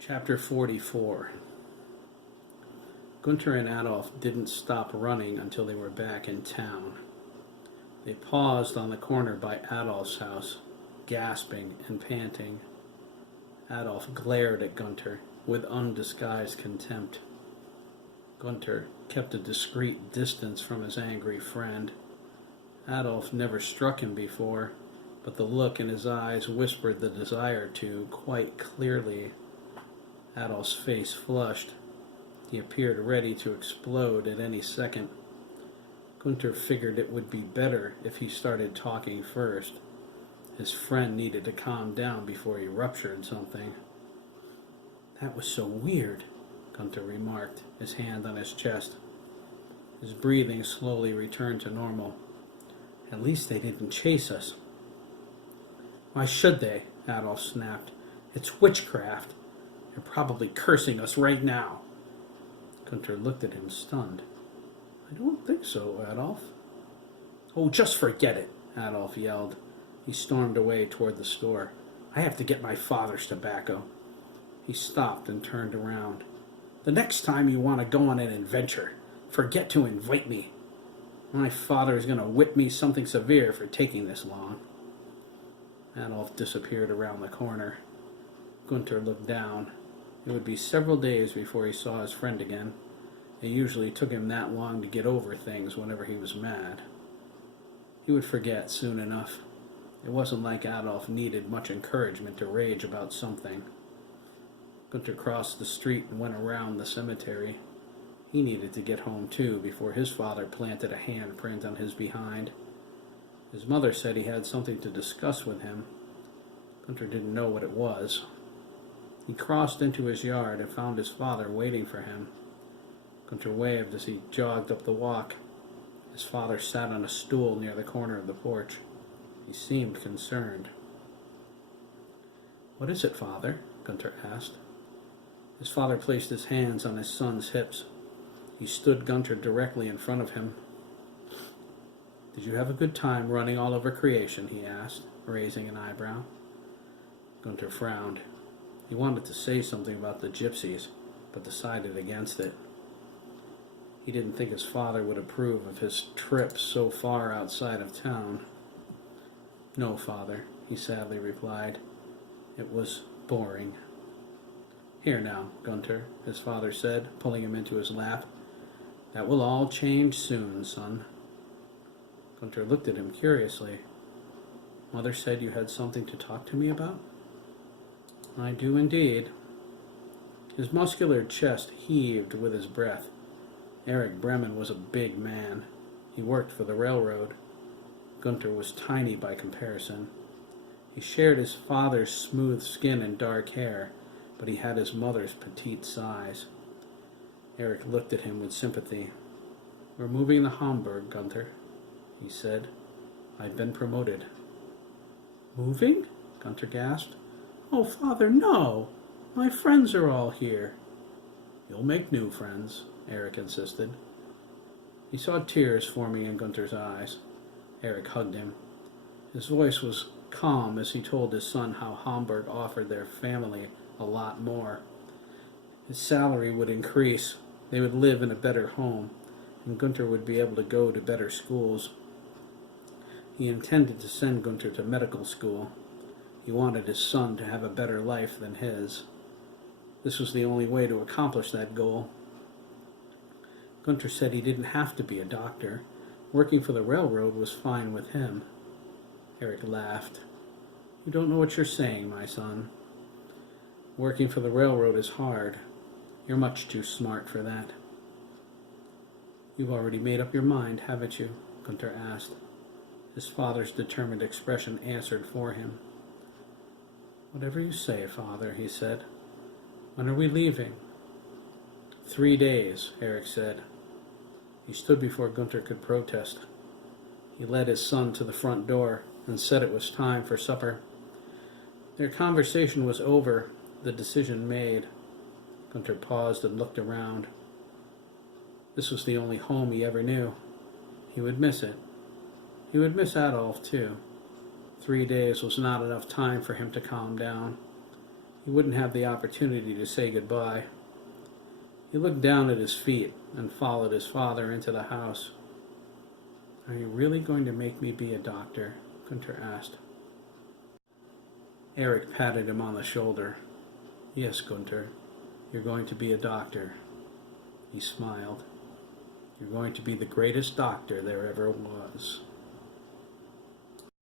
Chapter 44. Gunther and Adolf didn't stop running until they were back in town. They paused on the corner by Adolf's house, gasping and panting. Adolf glared at Gunther with undisguised contempt. Gunther kept a discreet distance from his angry friend. Adolf never struck him before, but the look in his eyes whispered the desire to quite clearly. Adolf's face flushed. He appeared ready to explode at any second. Gunther figured it would be better if he started talking first. His friend needed to calm down before he ruptured something. "That was so weird," Gunther remarked, his hand on his chest. His breathing slowly returned to normal. "At least they didn't chase us." "Why should they?" Adolf snapped. "It's witchcraft. They're probably cursing us right now." Gunther looked at him, stunned. "I don't think so, Adolf." "Oh, just forget it," Adolf yelled. He stormed away toward the store. "I have to get my father's tobacco." He stopped and turned around. "The next time you want to go on an adventure, forget to invite me. My father is going to whip me something severe for taking this long." Adolf disappeared around the corner. Gunther looked down. It would be several days before he saw his friend again. It usually took him that long to get over things whenever he was mad. He would forget soon enough. It wasn't like Adolf needed much encouragement to rage about something. Gunther crossed the street and went around the cemetery. He needed to get home too before his father planted a handprint on his behind. His mother said he had something to discuss with him. Gunther didn't know what it was. He crossed into his yard and found his father waiting for him. Gunther waved as he jogged up the walk. His father sat on a stool near the corner of the porch. He seemed concerned. "What is it, Father?" Gunther asked. His father placed his hands on his son's hips. He stood Gunther directly in front of him. "Did you have a good time running all over creation?" he asked, raising an eyebrow. Gunther frowned. He wanted to say something about the gypsies, but decided against it. He didn't think his father would approve of his trip so far outside of town. "No, Father," he sadly replied. "It was boring." "Here now, Gunther," his father said, pulling him into his lap. "That will all change soon, son." Gunther looked at him curiously. "Mother said you had something to talk to me about?" "I do indeed." His muscular chest heaved with his breath. Eric Bremen was a big man. He worked for the railroad. Gunther was tiny by comparison. He shared his father's smooth skin and dark hair, but he had his mother's petite size. Eric looked at him with sympathy. "We're moving to Hamburg, Gunther," he said. "I've been promoted." "Moving?" Gunther gasped. "Oh, Father, no! My friends are all here." "You'll make new friends," Eric insisted. He saw tears forming in Gunther's eyes. Eric hugged him. His voice was calm as he told his son how Hamburg offered their family a lot more. His salary would increase, they would live in a better home, and Gunther would be able to go to better schools. He intended to send Gunther to medical school. He wanted his son to have a better life than his. This was the only way to accomplish that goal. Gunther said he didn't have to be a doctor. Working for the railroad was fine with him. Eric laughed. "You don't know what you're saying, my son. Working for the railroad is hard. You're much too smart for that." "You've already made up your mind, haven't you?" Gunther asked. His father's determined expression answered for him. "Whatever you say, Father," he said. "When are we leaving?" 3 days, Eric said. He stood before Gunther could protest. He led his son to the front door and said it was time for supper. Their conversation was over, the decision made. Gunther paused and looked around. This was the only home he ever knew. He would miss it. He would miss Adolf, too. 3 days was not enough time for him to calm down. He wouldn't have the opportunity to say goodbye. He looked down at his feet and followed his father into the house. "Are you really going to make me be a doctor?" Gunter asked. Eric patted him on the shoulder. "Yes, Gunter, you're going to be a doctor." He smiled. "You're going to be the greatest doctor there ever was."